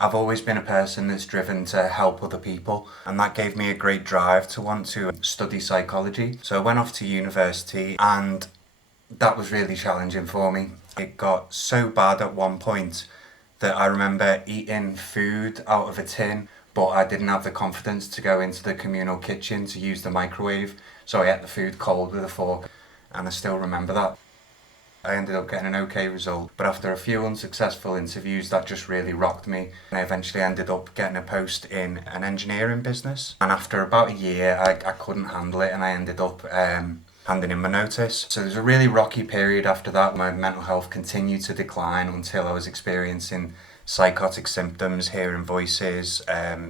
I've always been a person that's driven to help other people, and that gave me a great drive to want to study psychology. So I went off to university, and that was really challenging for me. It got so bad at one point that I remember eating food out of a tin, but I didn't have the confidence to go into the communal kitchen to use the microwave, so I ate the food cold with a fork, and I still remember that. I ended up getting an okay result, but after a few unsuccessful interviews, that just really rocked me. I eventually ended up getting a post in an engineering business, and after about a year, I couldn't handle it, and I ended up handing in my notice. So there's a really rocky period after that. My mental health continued to decline until I was experiencing psychotic symptoms, hearing voices,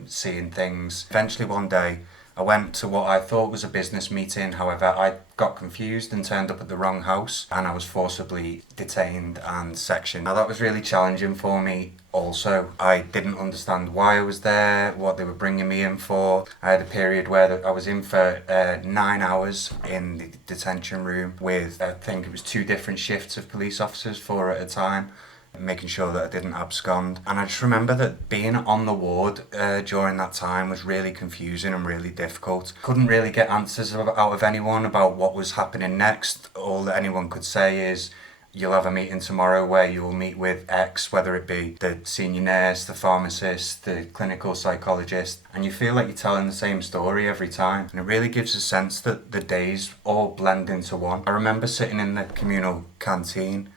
seeing things. Eventually one day, I went to what I thought was a business meeting. However, I got confused and turned up at the wrong house, and I was forcibly detained and sectioned. Now that was really challenging for me also. I didn't understand why I was there, what they were bringing me in for. I had a period where I was in for 9 hours in the detention room with, I think it was 2 different shifts of police officers, 4 at a time, making sure that I didn't abscond. And I just remember that being on the ward during that time was really confusing and really difficult. Couldn't really get answers out of anyone about what was happening next. All that anyone could say is, you'll have a meeting tomorrow where you'll meet with X, whether it be the senior nurse, the pharmacist, the clinical psychologist, and you feel like you're telling the same story every time. And it really gives a sense that the days all blend into one. I remember sitting in the communal canteen.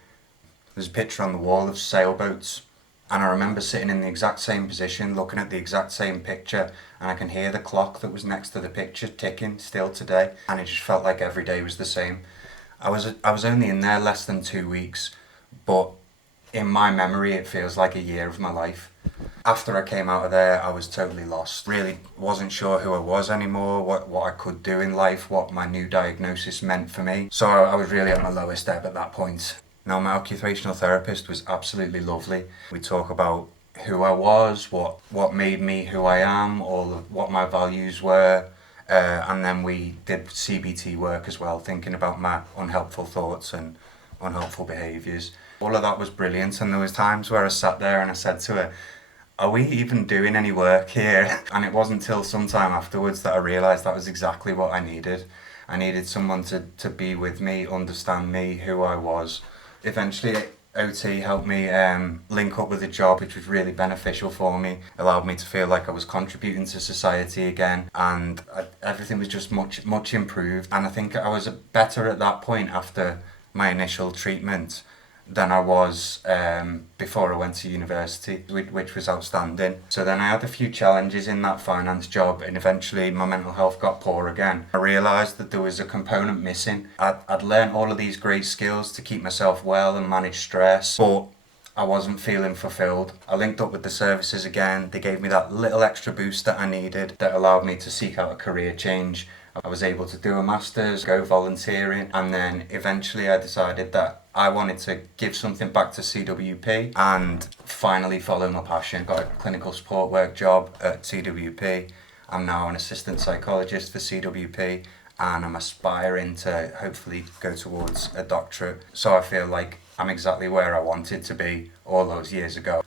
There's a picture on the wall of sailboats, and I remember sitting in the exact same position, looking at the exact same picture, and I can hear the clock that was next to the picture ticking still today, and it just felt like every day was the same. I was only in there less than 2 weeks, but in my memory it feels like a year of my life. After I came out of there, I was totally lost. Really wasn't sure who I was anymore, what I could do in life, what my new diagnosis meant for me. So I was really at my lowest ebb at that point. Now, my occupational therapist was absolutely lovely. We talk about who I was, what made me who I am, all of what my values were, and then we did CBT work as well, thinking about my unhelpful thoughts and unhelpful behaviours. All of that was brilliant, and there was times where I sat there and I said to her, are we even doing any work here? And it wasn't until sometime afterwards that I realised that was exactly what I needed. I needed someone to be with me, understand me, who I was. Eventually, OT helped me link up with a job which was really beneficial for me, allowed me to feel like I was contributing to society again, and everything was just much improved. And I think I was better at that point after my initial treatment than I was before I went to university, which was outstanding. So then I had a few challenges in that finance job, and eventually my mental health got poor again. I realised that there was a component missing. I'd learned all of these great skills to keep myself well and manage stress, but I wasn't feeling fulfilled. I linked up with the services again. They gave me that little extra boost that I needed that allowed me to seek out a career change. I was able to do a master's, go volunteering, and then eventually I decided that I wanted to give something back to CWP and finally follow my passion. Got a clinical support work job at CWP. I'm now an assistant psychologist for CWP, and I'm aspiring to hopefully go towards a doctorate. So I feel like I'm exactly where I wanted to be all those years ago.